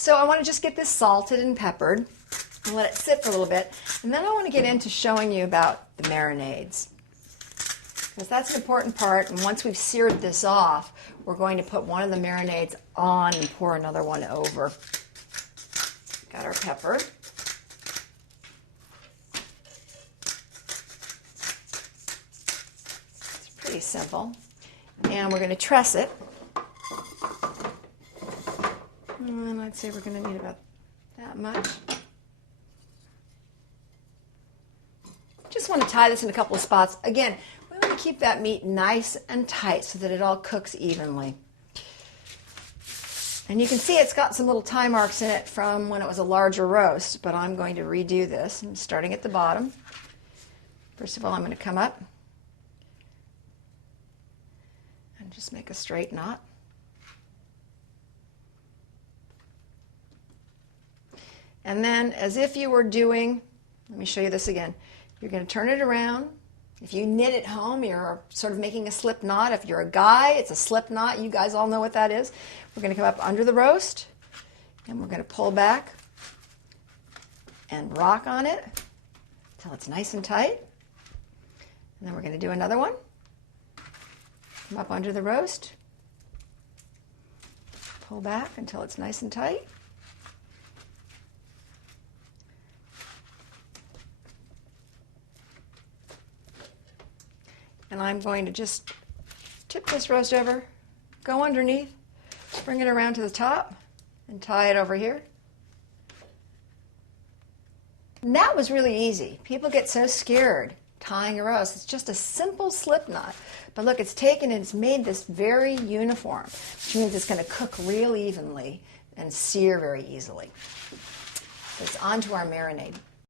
So I want to just get this salted and peppered and let it sit for a little bit. And then I want to get into showing you about the marinades, because that's an important part. And once we've seared this off, we're going to put one of the marinades on and pour another one over. Got our pepper. It's pretty simple. And we're going to truss it. And I'd say we're going to need about that much. Just want to tie this in a couple of spots. Again, we want to keep that meat nice and tight so that it all cooks evenly. And you can see it's got some little tie marks in it from when it was a larger roast, but I'm going to redo this. I'm starting at the bottom. First of all, I'm going to come up and just make a straight knot. And then, as if you were doing, let me show you this again. You're going to turn it around. If you knit at home, you're sort of making a slip knot. If you're a guy, it's a slip knot. You guys all know what that is. We're going to come up under the roast, and we're going to pull back and rock on it until it's nice and tight. And then we're going to do another one. Come up under the roast, pull back until it's nice and tight. And I'm going to just tip this roast over, go underneath, bring it around to the top, and tie it over here. And that was really easy. People get so scared tying a roast. It's just a simple slip knot. But look, it's taken and it's made this very uniform, which means it's going to cook real evenly and sear very easily. It's onto our marinade.